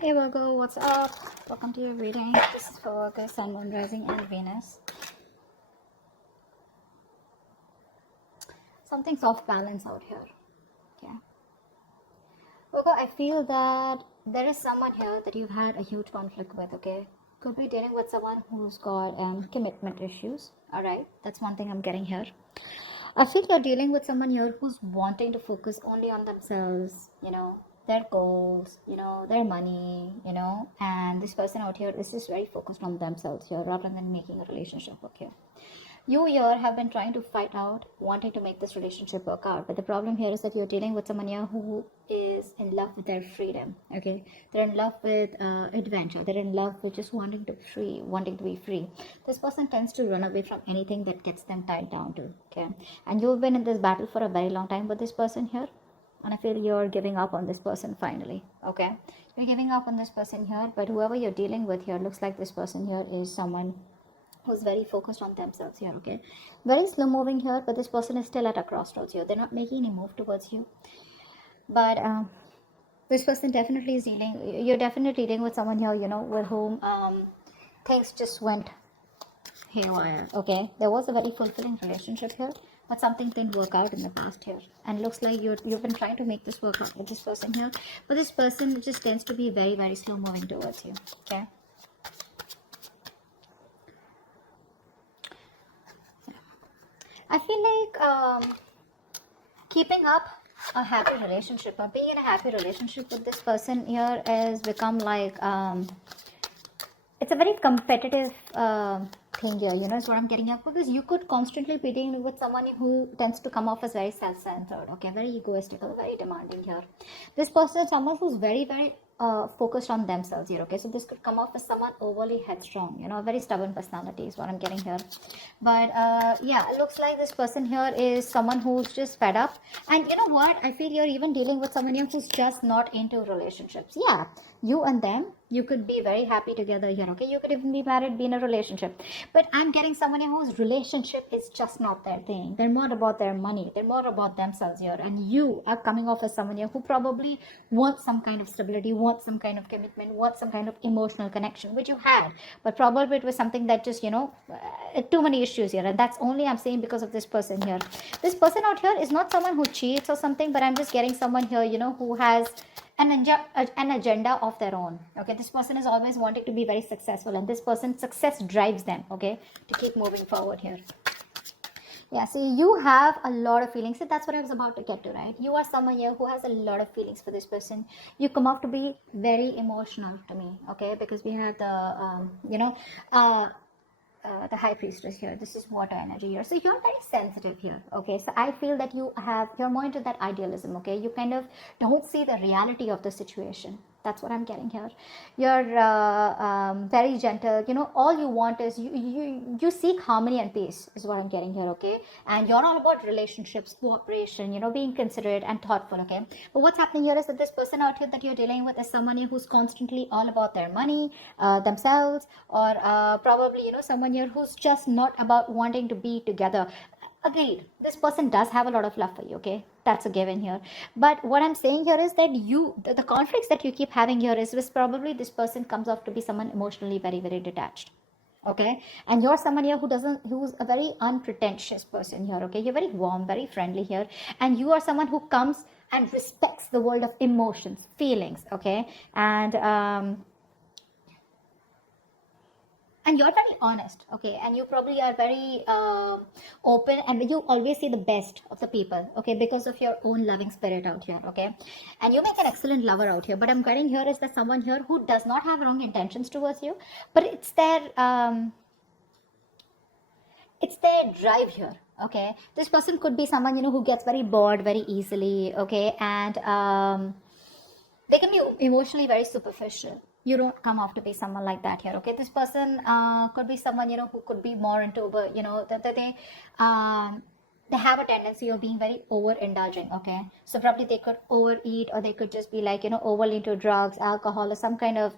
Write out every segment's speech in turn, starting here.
Hey Virgo, what's up? Welcome to your reading. This is for Virgo, Sun, Moon, Rising, and Venus. Something's off balance out here. Okay. Virgo, I feel that there is someone here that you've had a huge conflict with, okay? Could be dealing with someone who's got commitment issues. Alright, that's one thing I'm getting here. I feel you're dealing with someone here who's wanting to focus only on themselves, their goals, their money, and this person out here is just very focused on themselves here rather than making a relationship work here. You here have been trying to fight out, wanting to make this relationship work out. But the problem here is that you're dealing with someone here who is in love with their freedom. Okay, they're in love with adventure. They're in love with just wanting to be free. This person tends to run away from anything that gets them tied down to. Okay, and you've been in this battle for a very long time with this person here. And I feel you're giving up on this person finally. Okay, you're giving up on this person here. But whoever you're dealing with here looks like this person here is someone who's very focused on themselves here. Okay, very slow moving here, but this person is still at a crossroads here. They're not making any move towards you, but this person definitely is dealing, you're definitely dealing with someone here, with whom things just went haywire. Okay, there was a very fulfilling relationship here, but something didn't work out in the past here, and looks like you've been trying to make this work out with this person here, but this person just tends to be very, very slow moving towards you. Okay, I feel like keeping up a happy relationship or being in a happy relationship with this person here has become like it's a very competitive thing here, is what I'm getting at, because you could constantly be dealing with someone who tends to come off as very self-centered, okay, very egoistical, very demanding here. This person is someone who's very, very focused on themselves here. Okay, so this could come off as someone overly headstrong, a very stubborn personality is what I'm getting here. But yeah, it looks like this person here is someone who's just fed up. And you know what, I feel you're even dealing with someone here who's just not into relationships. Yeah, you and them, you could be very happy together here. Okay, you could even be married, be in a relationship, but I'm getting someone whose relationship is just not their thing. They're more about their money, they're more about themselves here, and you are coming off as someone here who probably wants some kind of stability, wants some kind of commitment, wants some kind of emotional connection, which you had, but probably it was something that just too many issues here, and that's only I'm saying because of this person here. This person out here is not someone who cheats or something, but I'm just getting someone here who has an agenda of their own. Okay, this person is always wanting to be very successful, and this person's success drives them, okay, to keep moving forward here. Yeah, see, you have a lot of feelings. So that's what I was about to get to, right? You are someone here who has a lot of feelings for this person. You come off to be very emotional to me, okay, because we have the the high priestess here. This is water energy here, so you're very sensitive here. Okay, so I feel that you're more into that idealism. Okay, you kind of don't see the reality of the situation. That's what I'm getting here. You're very gentle. All you want is you seek harmony and peace is what I'm getting here. Okay, and you're all about relationships, cooperation, being considerate and thoughtful. Okay, but what's happening here is that this person out here that you're dealing with is someone who's constantly all about their money, themselves, or probably someone here who's just not about wanting to be together. Agreed, this person does have a lot of love for you. Okay, that's a given here, but what I'm saying here is that the conflicts that you keep having here is probably this person comes off to be someone emotionally very, very detached. Okay, and you're someone here who's a very unpretentious person here. Okay, you're very warm, very friendly here, and you are someone who comes and respects the world of emotions, feelings. Okay, and you're very honest. Okay, and you probably are very open, and you always see the best of the people. Okay, because of your own loving spirit out here. Okay, and you make an excellent lover out here, but I'm getting here is that someone here who does not have wrong intentions towards you, but it's their drive here. Okay, this person could be someone who gets very bored very easily. Okay, and they can be emotionally very superficial. You don't come off to be someone like that here. Okay, this person could be someone who could be more into that they have a tendency of being very overindulging. Okay, so probably they could overeat, or they could just be like overly into drugs, alcohol, or some kind of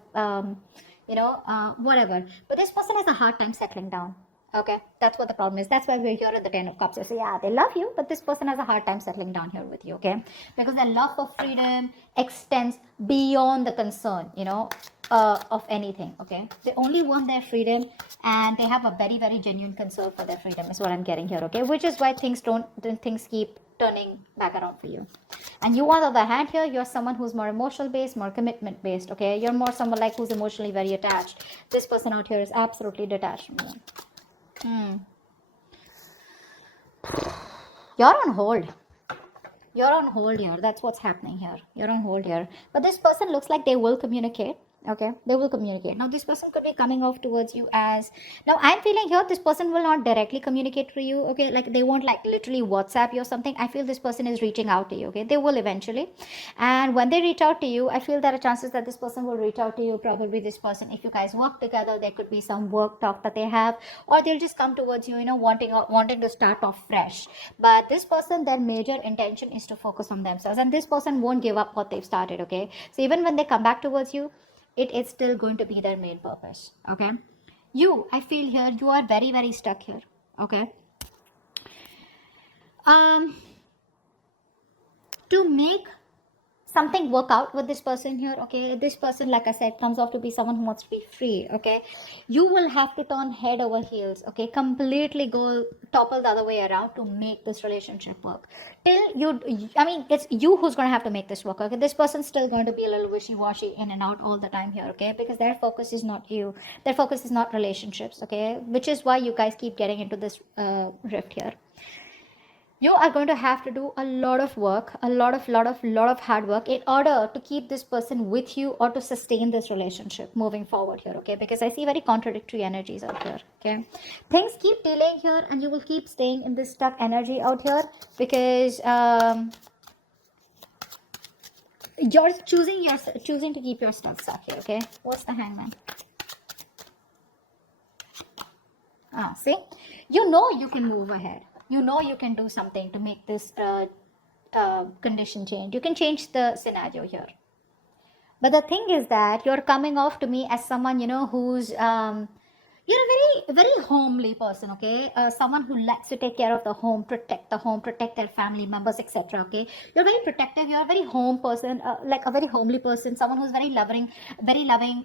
whatever. But this person has a hard time settling down. Okay, that's what the problem is. That's why we're here at the Ten of Cups. So yeah, they love you, but this person has a hard time settling down here with you. Okay, because their love for freedom extends beyond the concern, of anything. Okay, they only want their freedom, and they have a very very genuine concern for their freedom. Is what I'm getting here. Okay, which is why things keep turning back around for you. And you, on the other hand, here you're someone who's more emotional based, more commitment based. Okay, you're more someone like who's emotionally very attached. This person out here is absolutely detached from you. You're on hold. You're on hold here. That's what's happening here. You're on hold here. But this person looks like they will communicate. Okay, they will communicate. Now this person could be coming off towards you as, now I'm feeling here this person will not directly communicate to you. Okay, like they won't like literally WhatsApp you or something. I feel this person is reaching out to you. Okay, they will eventually, and when they reach out to you, I feel there are chances that this person will reach out to you. Probably this person, if you guys work together, there could be some work talk that they have, or they'll just come towards you, wanting to start off fresh. But this person, their major intention is to focus on themselves, and this person won't give up what they've started. Okay, so even when they come back towards you, it is still going to be their main purpose. Okay, I feel here you are very very stuck here. Okay, to make something work out with this person here. Okay, this person, like I said, comes off to be someone who wants to be free. Okay, you will have to turn head over heels. Okay, completely go topple the other way around to make this relationship work. It's you who's going to have to make this work. Okay, this person's still going to be a little wishy-washy in and out all the time here. Okay, because their focus is not you, their focus is not relationships. Okay, which is why you guys keep getting into this rift here. You are going to have to do a lot of work, a lot of hard work in order to keep this person with you or to sustain this relationship moving forward here. Okay, because I see very contradictory energies out here. Okay, things keep delaying here and you will keep staying in this stuck energy out here because you're choosing to keep your stuff stuck here. Okay, what's the Hangman? See, you can move ahead. You can do something to make this condition change. You can change the scenario here. But the thing is that you're coming off to me as someone, who's you're a very very homely person. Okay, someone who likes to take care of the home, protect their family members, etc. Okay, you're very protective, you're a very home person, like a very homely person, someone who's very loving.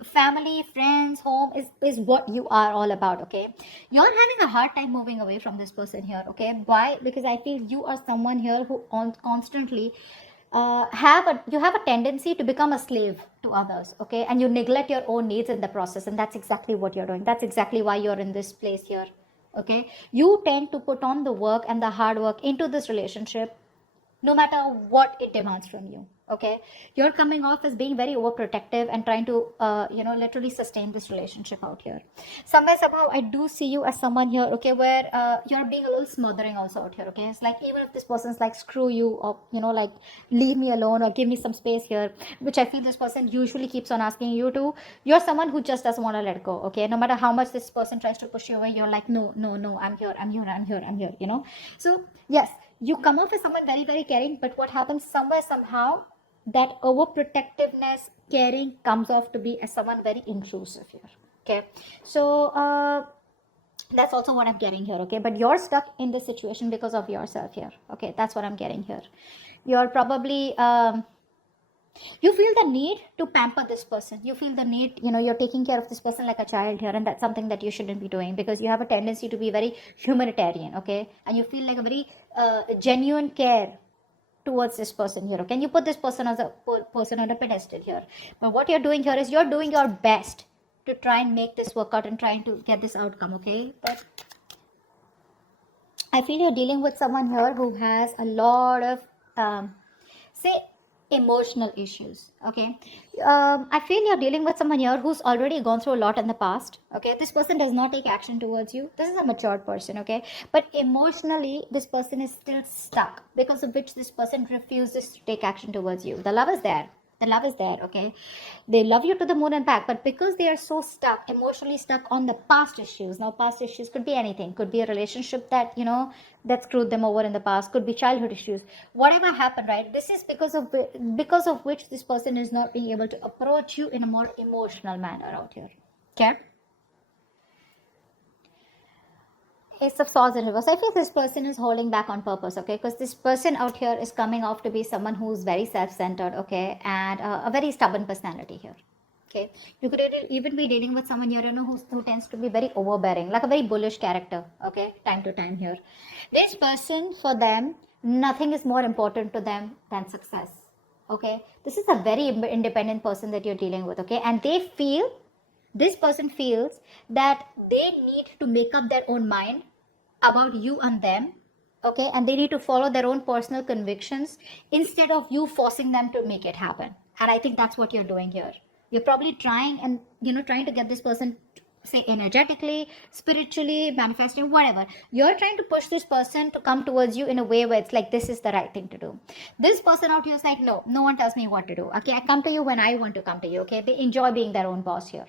Family, friends, home is what you are all about. Okay, you're having a hard time moving away from this person here. Okay, why? Because I feel you are someone here who constantly you have a tendency to become a slave to others. Okay, and you neglect your own needs in the process, and that's exactly what you're doing. That's exactly why you're in this place here. Okay, you tend to put on the work and the hard work into this relationship no matter what it demands from you. Okay, you're coming off as being very overprotective and trying to literally sustain this relationship out here. Somewhere somehow I do see you as someone here, okay, where you're being a little smothering also out here. Okay, it's like even if this person's like screw you, or like leave me alone or give me some space here, which I feel this person usually keeps on asking you to, you're someone who just doesn't want to let go. Okay, no matter how much this person tries to push you away, you're like, no, I'm here. So yes, you come off as someone very very caring, but what happens, somewhere somehow that overprotectiveness, caring comes off to be as someone very intrusive here. Okay, so that's also what I'm getting here. Okay, but you're stuck in this situation because of yourself here. Okay, that's what I'm getting here. You're probably you feel the need to pamper this person. You feel the need, you're taking care of this person like a child here, and that's something that you shouldn't be doing because you have a tendency to be very humanitarian. Okay, and you feel like a very genuine care towards this person here. Okay, and you put this person as a person on a pedestal here, but what you're doing here is you're doing your best to try and make this work out and trying to get this outcome. Okay, but I feel you're dealing with someone here who has a lot of say emotional issues. Okay, I feel you're dealing with someone here who's already gone through a lot in the past. Okay, this person does not take action towards you. This is a matured person. Okay, but emotionally this person is still stuck, because of which this person refuses to take action towards you. The love is there, okay, they love you to the moon and back, but because they are so stuck, emotionally stuck on the past issues. Now past issues could be anything, could be a relationship that that screwed them over in the past, could be childhood issues, whatever happened, right? This is because of which this person is not being able to approach you in a more emotional manner out here. Okay, Ace of Swords in reverse. I feel this person is holding back on purpose, okay? Because this person out here is coming off to be someone who's very self-centered, okay? And a very stubborn personality here. Okay, you could even be dealing with someone here, you know, who tends to be very overbearing, like a very bullish character, okay, time to time here. This person, for them, nothing is more important to them than success, okay? This is a very independent person that you're dealing with, okay? And this person feels that they need to make up their own mind about you and them, okay? And they need to follow their own personal convictions instead of you forcing them to make it happen. And I think that's what you're doing here. You're probably trying and, you know, trying to get this person, say, energetically, spiritually, manifesting, whatever. You're trying to push this person to come towards you in a way where it's like, this is the right thing to do. This person out here is like, no, no one tells me what to do, okay? I come to you when I want to come to you, okay? They enjoy being their own boss here,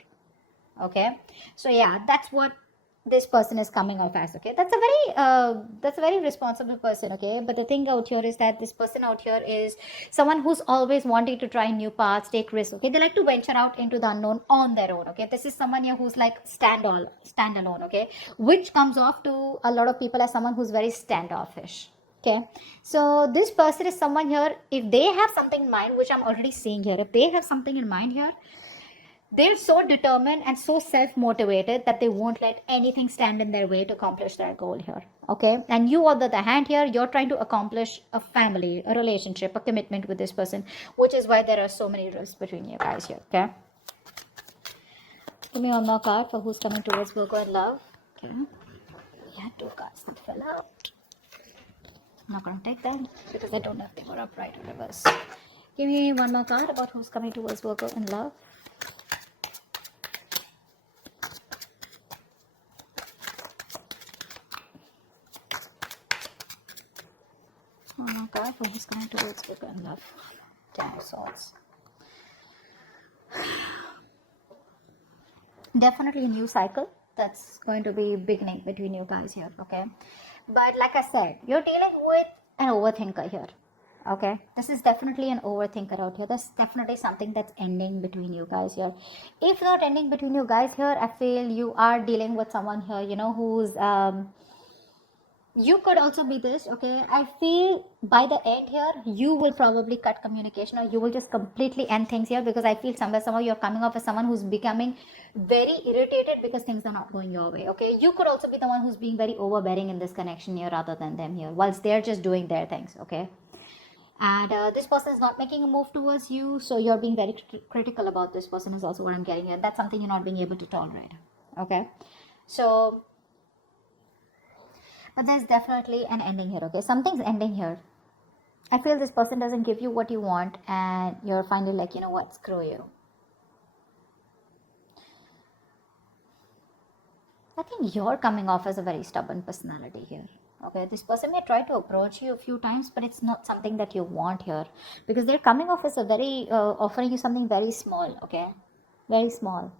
okay? So yeah, that's what this person is coming off as, okay? That's a very responsible person, okay? But the thing out here is that this person out here is someone who's always wanting to try new paths, take risks, okay? They like to venture out into the unknown on their own, okay? This is someone here who's like stand alone, okay? Which comes off to a lot of people as someone who's very standoffish. Okay, so this person is someone here, if they have something in mind, which I'm already seeing here, if they have something in mind here, they're so determined and so self-motivated that they won't let anything stand in their way to accomplish their goal here, okay? And you, on the other hand here, you're trying to accomplish a family, a relationship, a commitment with this person, which is why there are so many risks between you guys here, okay? Give me one more card for who's coming towards Virgo in love, okay? Yeah, 2 cards that fell out. I'm not going to take them because I don't know if they were upright or reverse. Give me one more card about who's coming towards Virgo in love. Oh my god, when he's coming towards Virgo in love. 10 of Swords. Definitely a new cycle that's going to be beginning between you guys here, okay? But like I said, you're dealing with an overthinker here, okay? This is definitely an overthinker out here. There's definitely something that's ending between you guys here. If not ending between you guys here, I feel you are dealing with someone here, you know, who's you could also be this, okay? I feel by the end here, you will probably cut communication, or you will just completely end things here, because I feel somehow you're coming off as someone who's becoming very irritated because things are not going your way, okay? You could also be the one who's being very overbearing in this connection here rather than them here, whilst they're just doing their things, okay? And this person is not making a move towards you, so you're being very critical about this person is also what I'm getting here. That's something you're not being able to tolerate, okay? So but there's definitely an ending here, okay? Something's ending here. I feel this person doesn't give you what you want, and you're finally like, you know what, screw you. I think you're coming off as a very stubborn personality here, okay? This person may try to approach you a few times, but it's not something that you want here, because they're coming off as a very, offering you something very small, okay? Very small.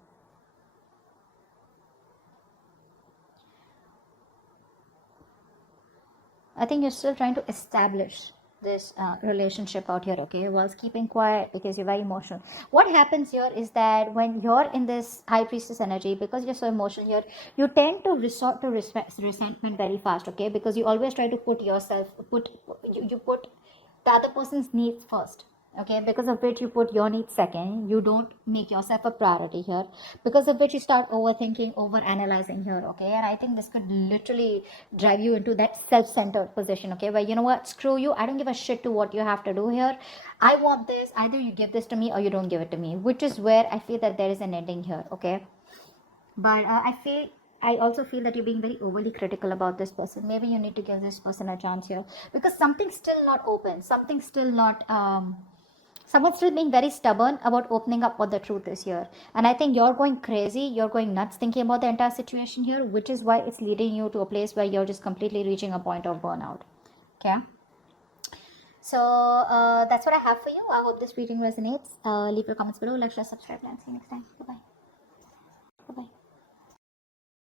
I think you're still trying to establish this relationship out here, okay, whilst keeping quiet because you're very emotional. What happens here is that when you're in this high priestess energy, because you're so emotional here, you tend to resort to resentment very fast, okay, because you always try to put you put the other person's needs first, okay, because of which you put your needs second. You don't make yourself a priority here, because of which you start overthinking, over analyzing here, okay? And I think this could literally drive you into that self-centered position, okay, where, you know what, screw you, I don't give a shit to what you have to do here. I want this, either you give this to me or you don't give it to me, which is where I feel that there is an ending here, okay? But I also feel that you're being very overly critical about this person. Maybe you need to give this person a chance here, because something's still not open, something's still not someone's still being very stubborn about opening up what the truth is here. And I think you're going crazy, you're going nuts thinking about the entire situation here, which is why it's leading you to a place where you're just completely reaching a point of burnout, okay? So that's what I have for you. I hope this reading resonates. Leave your comments below, like, share, subscribe, and see you next time. Bye bye.